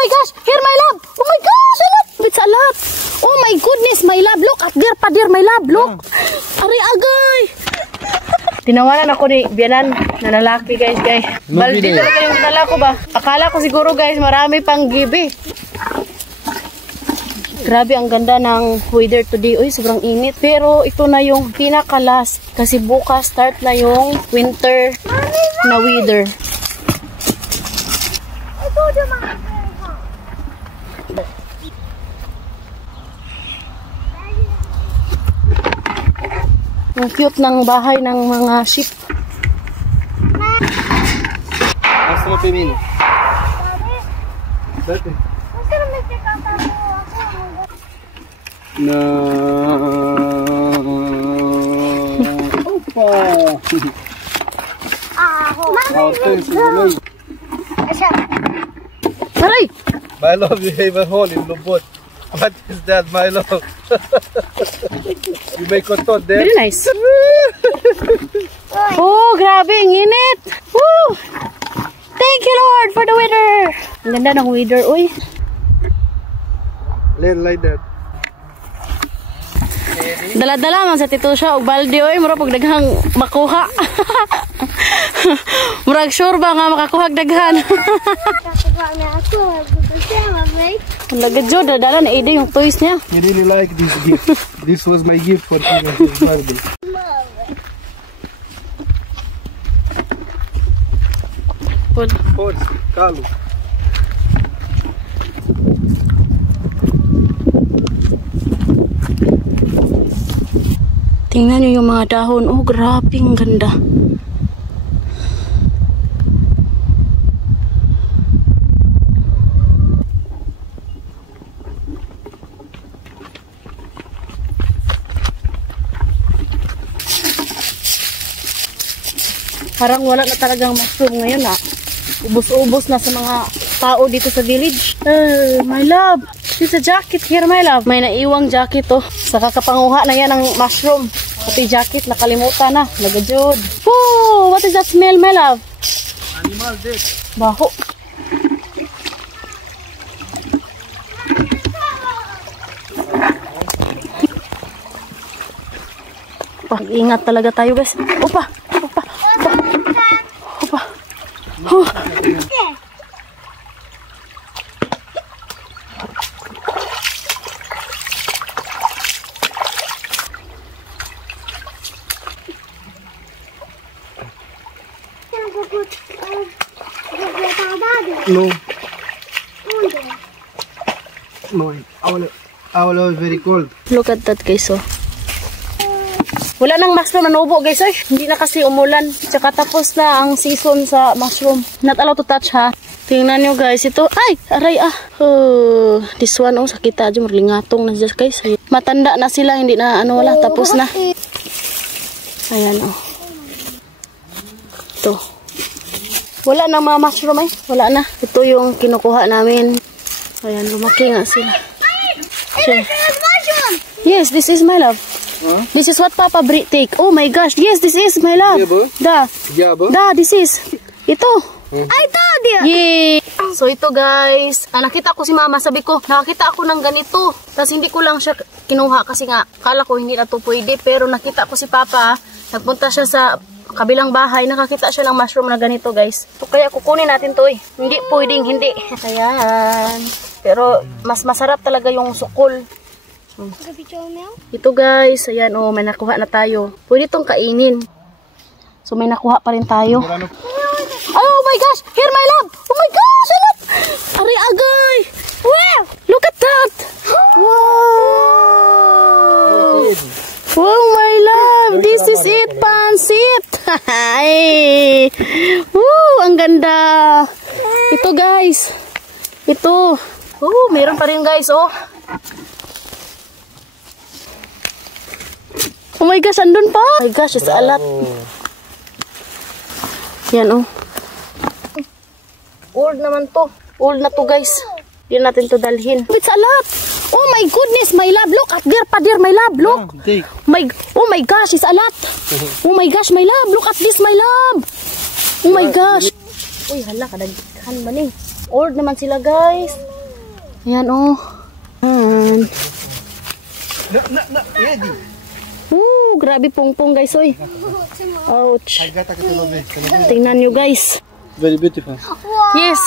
my gosh! Here, my love! Oh my gosh! Alat! It's a lot! Oh my goodness, my love! Look! At there pa, dear, my love! Look! Ari, agay! Tinawanan ako ni Bianan na lalaki, guys. Baldi talaga yung dala ko ba? Akala ko siguro, guys, marami pang gibi. Grabe, ang ganda ng weather today. Uy, sobrang init. Pero ito na yung pinaka-last. Kasi bukas start na yung winter na weather. Ang cute ng bahay ng mga sheep. Basta mo pimino. Dati. Na. Opa. Aray! My love, you have a hole in Lubot. What is that, my love? You make contot there? Very nice. Oh, grabe, ang init. Woo! Thank you, Lord, for the weather. Ang ganda ng weather, uy. Land like that. Dala-dala man sa tito siya og balde, uy, mura pag daghang makuha. Murag sure ba nga makakuha daghan. Lagad dala na ide yung toys niya. You really like this gift. This was my gift for his birthday. Horse, Kalu. Tingnan nyo yung mga dahon. Oh, grabe, ang ganda. Parang wala na talagang mushroom ngayon, ah. Ubos-ubos na sa mga tao dito sa village. My love, this is a jacket here, my love. May naiwang jacket, oh. Sa kakapanguha na yan ng mushroom. Pati jacket, nakalimutan na. Nagajud. Oh, what is that smell, my love? Animal dead. Baho. Ingat talaga tayo, guys. Opa! Opa! Opa! Opa! Oh. No. No, our is very cold. Look at that, guys, oh. Wala nang mushroom na nubo, guys, ay. Hindi na kasi umulan. Tsaka tapos na ang season sa mushroom. Not allowed to touch, ha. Tingnan nyo, guys. Ito, ay, aray, ah. Oh, this one, oh, sakita dyan. Marlingatong na dyan, guys. Matanda na sila, hindi na, ano, wala. Tapos na. Ayan, oh. Ito. Wala nang mga mushroom, ay. Wala na. Ito yung kinukuha namin. Ayan, lumaki nga sila. So, yes, this is my love. Huh? This is what Papa take. Oh my gosh. Yes, this is my love. Da. Da, this is. Ito. I told you. Yay. So ito, guys. Nakita ko si Mama. Sabi ko, nakakita ako ng ganito. Tapos hindi ko lang siya kinuha kasi nga kala ko hindi na to pwede. Pero nakita ko si Papa. Nagpunta siya sa kabilang bahay. Nakakita siya ng mushroom na ganito, guys. So kaya kukunin natin to, eh. Hindi pwedeng hindi. Ayan. Pero mas masarap talaga yung sukol. Ito, guys, ayan, oh, may nakuha na tayo. Pwede itong kainin. So may nakuha pa rin tayo. Oh my gosh, here, my love. Oh my gosh, alat. Ari, agay. Wow, look at that. Wow. Oh my love, this is it, pansit. Woo, ang ganda. Ito, guys. Ito. Oh, meron pa rin, guys, oh. Oh my gosh, andun pa. Oh my gosh, it's a lot. Yan, oh. Old naman to. Old na to, guys. Hindi natin to dalhin. It's a lot. Oh my goodness, my love. Look, at there pa, dear, my love. Look. Oh my gosh, it's a lot. Oh my gosh, my love. Look at this, my love. Oh my gosh. Uy, hala, kadaghan ba ni? Old naman sila, guys. Ayan, oh. Ayan. Eddie. Grabe pong-pong guys, oy. Ouch. Tingnan nyo guys. Very beautiful. Yes.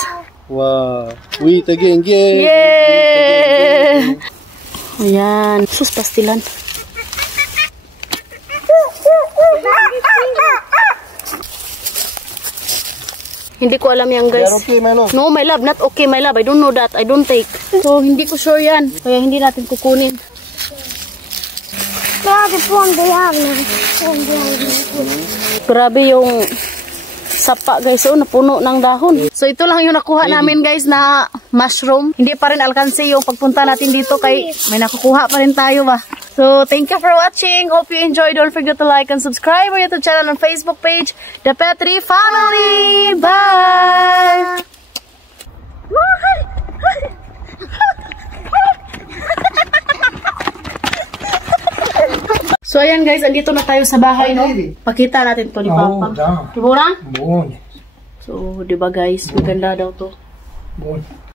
Wow. We eat again. Yay. Yeah. Ayan. Sus, pastilan. Hindi ko alam yan guys. Okay, my love. No, my love. Not okay, my love. I don't know that. I don't take. So, hindi ko sure yan. Kaya hindi natin kukunin. Grabe yung sapa guys, oh, napuno ng dahon. So ito lang yung nakuha namin guys na mushroom. Hindi pa rin alkansi yung pagpunta natin dito kay may nakukuha pa rin tayo ba. So thank you for watching. Hope you enjoyed. Don't forget to like and subscribe our YouTube channel and Facebook page, The Petri Family. Bye! So ayan guys, andito na tayo sa bahay, no? Pakita natin to ni Papa. Diba lang? So, diba guys, maganda daw to.